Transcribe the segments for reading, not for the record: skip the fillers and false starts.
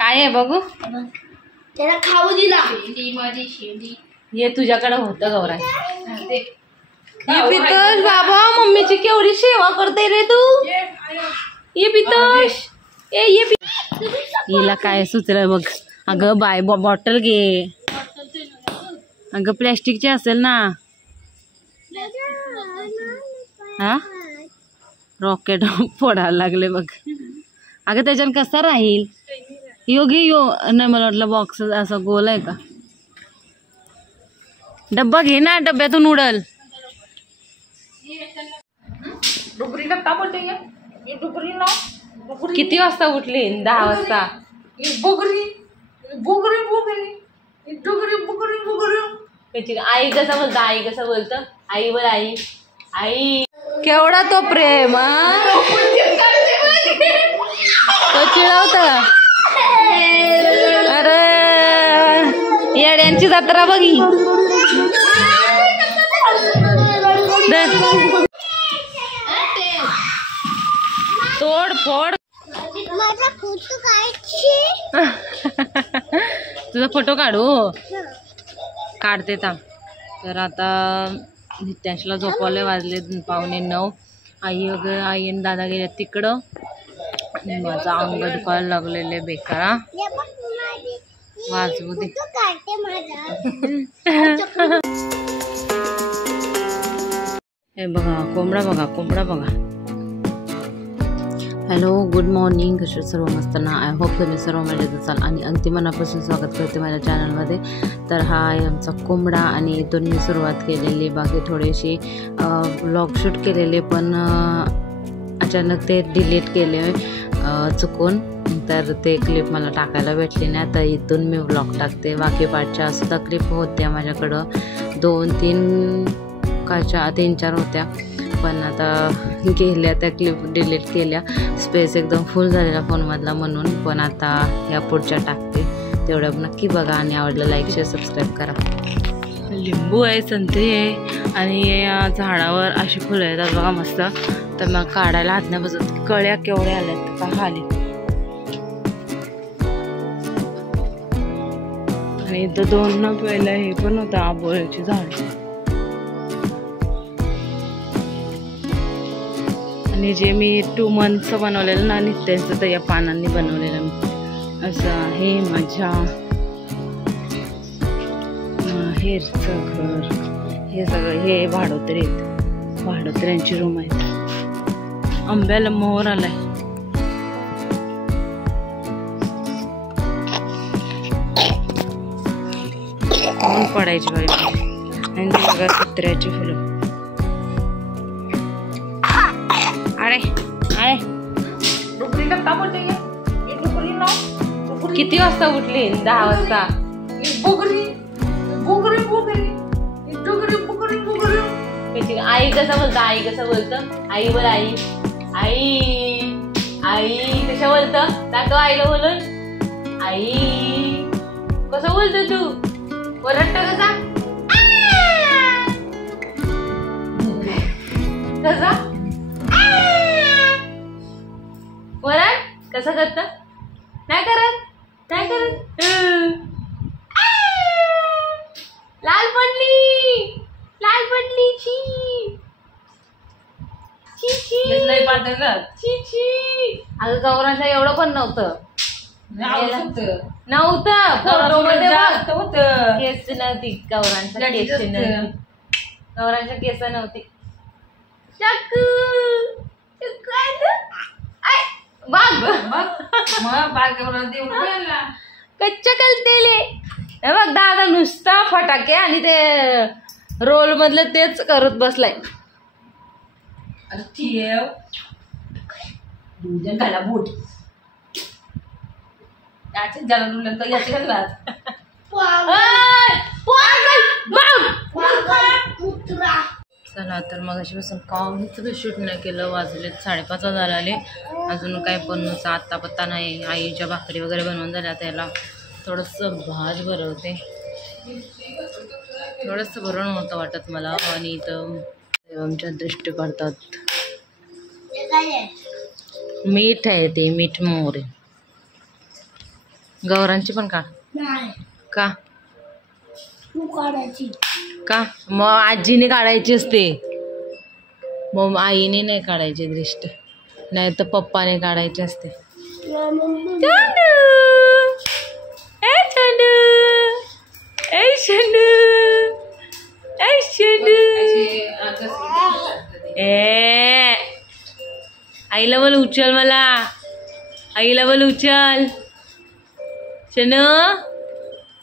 काय आहे बघू? त्याला खाऊ दिला. माझी शेवटी ये तुझ्याकडे होतं गौरा. ये पितोष बाबा, मम्मीची केवढी सेवा करते रे तू. ये पितोष, ये हिला काय सुचलं बघ. अगं बाय बॉटल घे. अगं प्लॅस्टिकची असेल ना. हा रॉकेट फोडायला लागले बघ. अगं त्याच्यानं कसा राहील. यो घे यो. नाही मला वाटलं बॉक्स असा गोल आहे का. डब्बा घे ना, डब्यातून उडल. किती वाजता उठली? 10 वाजता. त्याची आई कसं बोलतं, आई कसं बोलतं, आई बोल आई. आई केवढा तो प्रेम. तो चिडवतं. अरे येड्यांची जत्रा बघी. तोड फोड. तुझा फोटो काढू. काढते थांब. तर आता नित्यांशला झोपवले. वाजले 8:45. आई वगैरे आई आणि दादा गेले तिकडं. आणि माझं अंग दुखायला लागलेले बेकारा. वाजवू दे. हे बघा कोंबडा, बघा कोंबडा बघा. Hello, good morning. कसे सर्व मस्त ना. आय होप तुम्ही सर्व मजेत असाल आणि अगदी मनापासून स्वागत करते माझ्या चॅनलमध्ये. तर हा आहे आमचा कोंबडा आणि इथून मी सुरुवात केलेली. बाकी थोडेसे व्लॉग शूट केलेले पण अचानक ते डिलीट केले चुकून. तर ते क्लिप मला टाकायला भेटली नाही. तर इथून मी व्लॉग टाकते. बाकी पाठच्या सुद्धा क्लिप होत्या माझ्याकडं. 2-3 काच्या 3-4 होत्या पण आता गेल्या त्या क्लिप डिलीट केल्या. स्पेस एकदम फुल झालेला फोनमधला म्हणून. पण आता या पुढच्या टाकते. तेवढं नक्की बघा आणि आवडलं लाईक शेअर सबस्क्राईब करा. लिंबू आहे, संत्री आहे आणि या झाडावर अशी फुलं येतात बघा मस्त. तर मग काढायला हात नाही बसत. कळ्या केवढ्या आल्यात का खाली. आणि इथं 2 पहिलं हे पण होतं आंबोळीची झाड. आणि जे मी 2 months बनवलेलं ना नित्यांचं, तर या पानांनी बनवलेलं मी. असं आहे माझ्या माहेरचं घर. हे सगळं हे भाडोत्री आहेत. भाडोत्र्यांची रूम आहेत. आंब्याला मोहर आलाय. ऊन पडायची बाई. आणि बघा कुत्र्याची फुलं. अरे अरे किती वाजता उठली? 10 वाजता. आई कसं बोलतं, आई कसं बोलतं, आई बोल आई. आई आई कसं बोलतं, दाखव आईला बोलून. आई कसं बोलतो तू? ओरडत कसा कसा वराड कसं करत? नाही करत, नाही करत. लाल पडली, लाल पडली. छी छी छी. अगं गौरांच्या एवढं पण नव्हतं. केस नव्हती गौरांच्या. गौरांच्या केस नव्हती. कच्च्या कलतेले. हे बघ दादा नुसता फटाके आणि ते रोल मधलं तेच करत बसलाय. बूट चला तर मग अशी काहीच शूट नाही केलं. वाजलेत 5:30 झाले. अजून काय बनवून आत्ता पत्ता नाही. आईच्या भाकरी वगैरे बनवून झाल्या. त्याला थोडंसं भात भरवते. थोडंसं भरून होतं वाटत मला. आणि इथं आमच्या दृष्टी करतात. मीठ आहे ते, मीठ मोहरी. गौरांची पण काढ. नाही का तू काढायची. का मग आजीने काढायची असते, मग आईने नाही काढायची दृष्ट, नाही तर पप्पाने काढायची असते. ए आईला बोल उचल, मला आईला बोल उचल. शन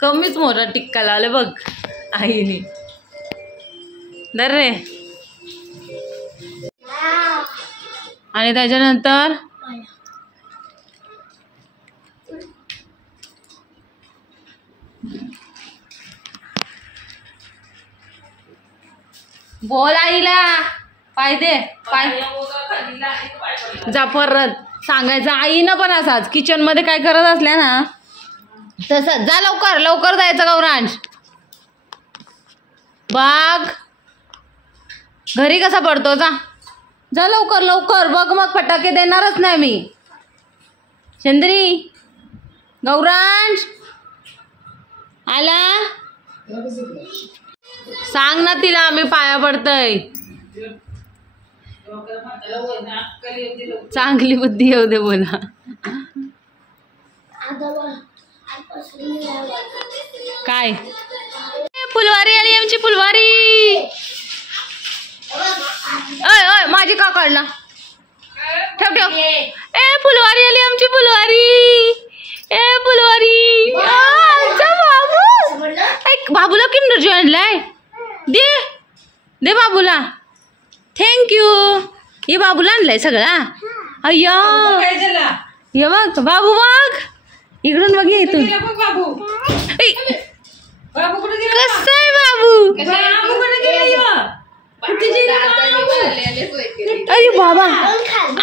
कमीच मोठा टिक्का लावला बघ आईने. दर रे. आणि त्याच्यानंतर बोल आईला पाय दे, पाय जा परत सांगायचं आईनं पण असाच किचन मध्ये काय करत असल्या ना तसं. जा लवकर लवकर जायचं गौरांश. बाग घरी कसा पडतो, जा जा लवकर लवकर. बघ मग फटाके देणारच नाही मी. चंद्री गौरांश आला, सांग ना तिला आम्ही पाया पडतय. चांगली बुद्धी येऊ दे बोला. काय फुलवारी आली आमची फुलवारी. अय अय माझी का काढला, ठेव ठेव. ए फुलवारी आली आमची फुलवारी. ए फुलवारी बाबू. ऐक बाबूला किंडर जॉय आणलाय, दे दे बाबूला. थँक्यू. हे बाबूला आणलाय सगळा. अय्या हे बघ बाबू, बघ इकडून बघ इथून. कसं आहे बाबू. अरे बाबा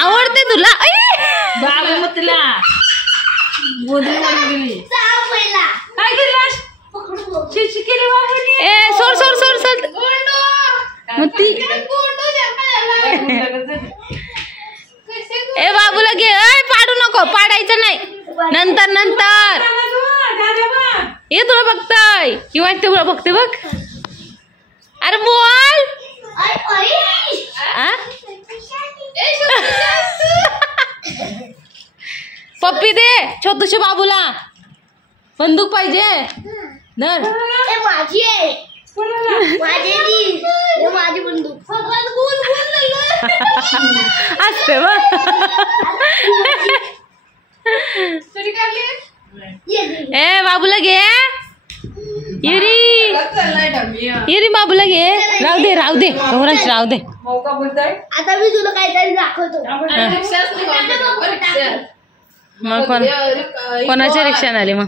आवडते तुला. बाबू मग तुला ए सोड सोड सोड सोड. ए बाबूला घे. पाडू नको, पाडायचं नाही. नंतर नंतर ये तुला बघताय किंवा तुला बघते बघ. अरे बोल. पप्पी दे छोटूशी बाबूला. बंदूक पाहिजे नर. माझी आहे, माझी बंदूक असते बघ. ए बाबूला घे. युरी युरी बाबूला घे. राहू दे राहू दे गौरांश राहू दे. आता मी तुला काहीतरी दाखवतो. मग कोणाच्या रिक्षाने आली मग.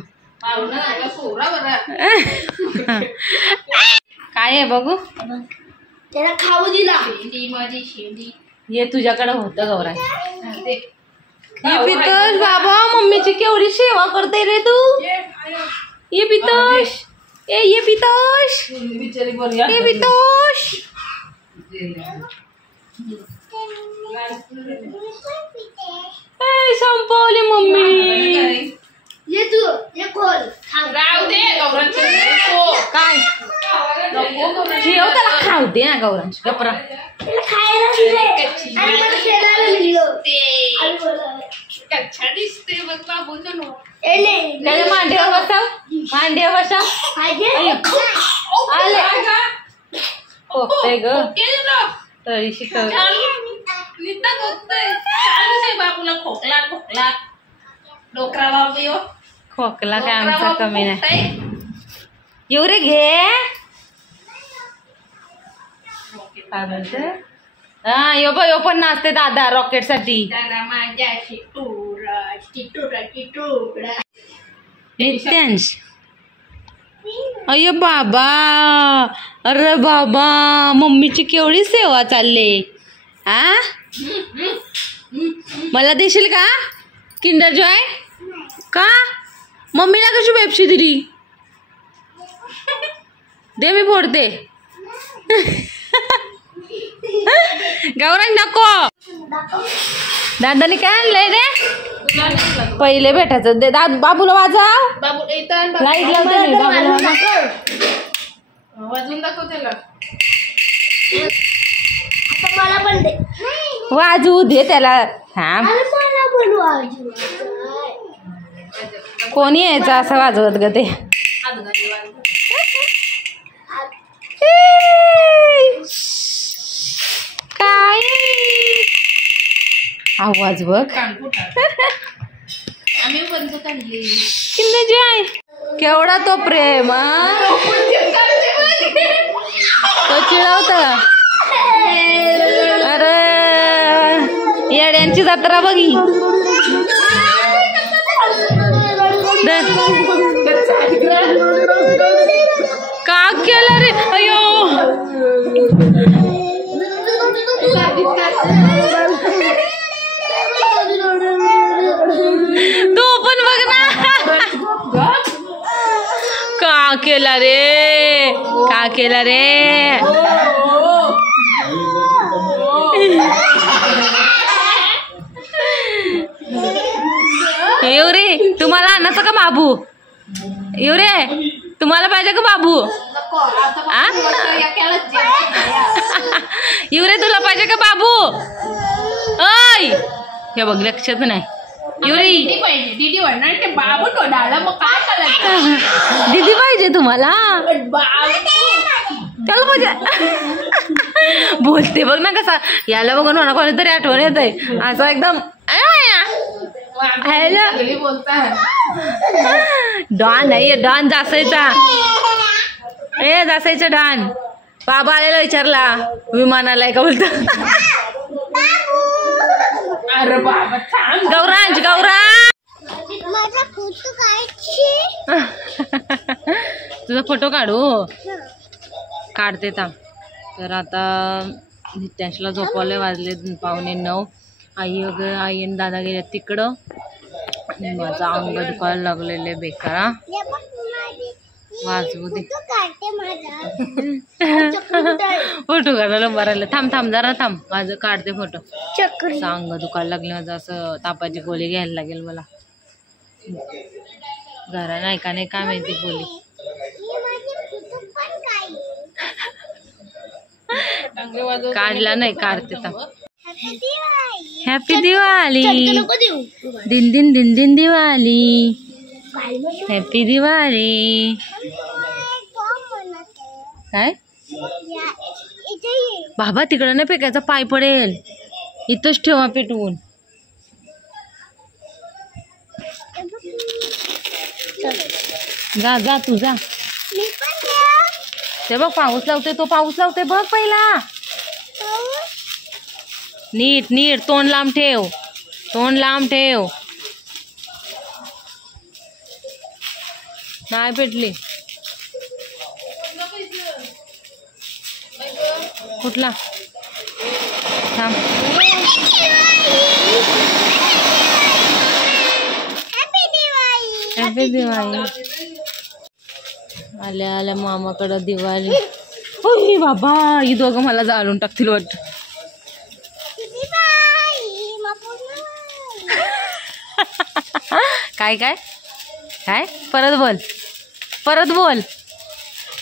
काय आहे बघू. त्याला खाऊ दिला. हे तुझ्याकडे होतं गौरांश. ये पितोष बाबा मम्मीची केवढी सेवा करते रे तू. ये पितोष. ए ये पितोष. ये पितोष. संपवली मम्मी. ये तू ये खोल. राहू दे गौरांश. काय ठेव त्याला खाऊ दे ना गौरांश. गपरा खायला दिले आणि मला खेळायला दिलं. कच्छा दिसते बघ बाबू. चलो त्याला मांडीवर बसव. मांडीवर बसव. आले खोकतय ग तरी शिकव. बाबूला खोकला खोकला डोकरा बाबू यो. खोकला काय आमचा कमी नाही. येऊ रे घे. काय म्हणते. हा यो बघ यो पण नाचते दादा रॉकेट साठी. माझ्या चिटुरा चिटुरा चिटुरा. नित्यांश. अय बाबा. अरे बाबा मम्मीची केवढी सेवा चालले. हा मला देशील का किंडर जॉय. का मम्मीला कशी पेप्सी दिली. दे मी फोडते. गौरांश नको. दादानी काय आणलंय रे? पहिले भेटायचं दे बाबूला वाजव. बाबू इथं लाईट लावते मी बाबूला. वाजून दाखव त्याला. आता मला पण दे. वाजवू दे त्याला. थांब. अरे मला पण वाजव. कोणी यायचं असं वाजवत ग ते. काय आवाज बघ. आम्ही बंद काढली. जय केवढा तो प्रेम तो चिडवता. अरे येड्यांची जत्रा बघी. का केलं रे? अयो तू पण बघ ना. का केला रे? का केला रे? येऊ रे तुम्हाला आणायचं का बाबू? येऊ रे तुम्हाला पाहिजे का बाबू? येऊ रे तुला पाहिजे का बाबू? ऐ हे बघ लक्षात नाही. दीदी पाहिजे. दीदी म्हणणार ते बाबू तोडाला मग काय करायचं? दीदी पाहिजे तुम्हाला? त्याला पाहिजे. बोलते बघ ना कसा. याला बघून मला कोणीतरी आठवण येत आहे असं एकदम. हॅलो बोलता डॉन आहे. डॉन जासायचा. ए जासायचा डॉन. बाबा आलेला विचारला विमानाला आहे का बोलतो. अरे बाबा थांब. गौरांज गौरांज माझा फोटो काढची. तुझा फोटो काढू. काढते थांब. तर आता नित्यांशला झोपवले. वाजले 8:45. आई वगैरे आई आणि दादा गेले तिकडं. आणि माझं अंग दुखायला लागलेले बेकारा. वाजवू दे. फोटो काढायला बरायला. थांब थांब जरा थांब. माझं काढते फोटो. अंग दुखायला लागले माझं. असं तापाची गोळी घ्यायला लागेल मला. घरा नाही का नाही काय माहिती गोळी. काढला नाही काढते थांब. हॅपी दिवाळी. दिन दिन दिन दिन दिवाळी. हॅपी दिवाळी. काय बाबा तिकडं नाही फेकायचा पाय पडेल. इथंच ठेवा पेटवून. जा जा तू जा. ते बघ पाऊस लावते. तो पाऊस लावते बघ पहिला. नीट नीट तोंड लांब ठेव. तोंड लांब ठेव. नाही पेटली. कुठला थांब. हॅपी दिवाळी. आल्या आल्या मामाकडं दिवाळी. होय बाबा ही दोघं मला जाळून टाकतील वाटत. काय काय काय परत बोल. परत बोल.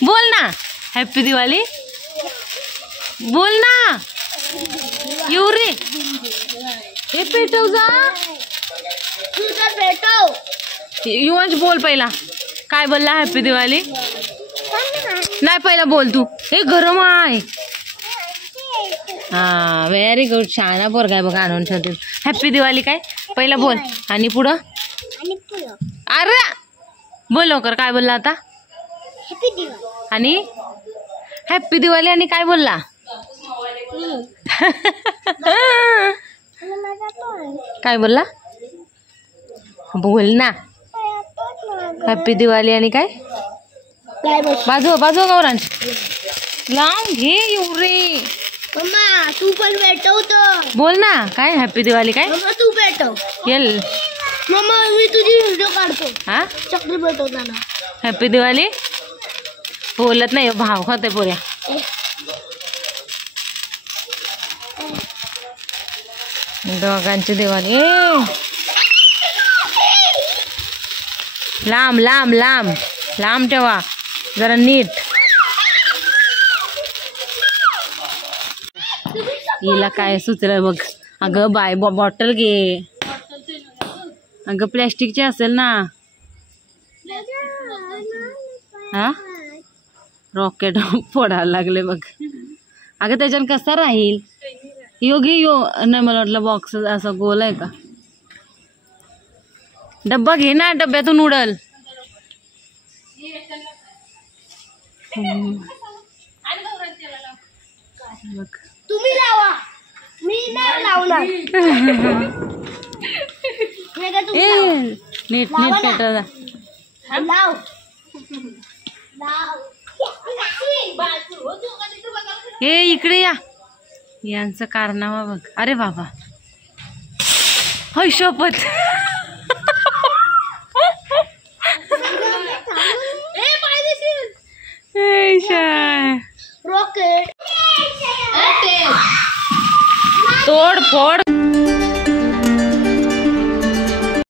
बोल ना. हॅपी दिवाळी बोल ना. येऊ रे. हे पेटव जा. युवंश बोल पहिला. काय बोलला हॅपी दिवाळी? नाही पहिला बोल तू. हे गरम आहे. हा व्हेरी गुड. शहाणा पोरगा आहे बघा. आणून ठेवते. हॅपी दिवाळी काय पहिला बोल आणि पुढं. अरे बोल लवकर. काय बोलला आता? आणि हॅपी दिवाळी आणि काय बोलला? काय बोलला? बोल ना. हॅपी दिवाळी आणि काय? बाजू बाजू गौरांच लांब घे. एवढे मम्मा तू पण पेटवतो. बोल ना. काय हॅपी दिवाळी काय? मम्मा तू पेटव. येल मम्मा मी तुझी व्हिडिओ काढतो. हा चक्री पेटवताना. हॅपी दिवाळी बोलत नाही. भाव खाते पोऱ्या. दोघांची दिवाळी. लांब लांब लांब लांब ठेवा जरा नीट. हिला काय सुचलं बघ. अगं बाय बॉटल घे. अगं प्लॅस्टिकची असेल ना. हा रॉकेट फोडायला लागले बघ. अगं त्याच्यानं कसा राहील. योगी यो नाही मला वाटलं बॉक्स असा गोल आहे का. डब्बा घे ना डब्यातून उडल. तुम्ही लावा मी नाही लावणार. नीट नीट पेटवला. लाव ए इकडे या. यांचं कारनामा बघ. अरे बाबा होय शपथ. रॉकेट तोड फोड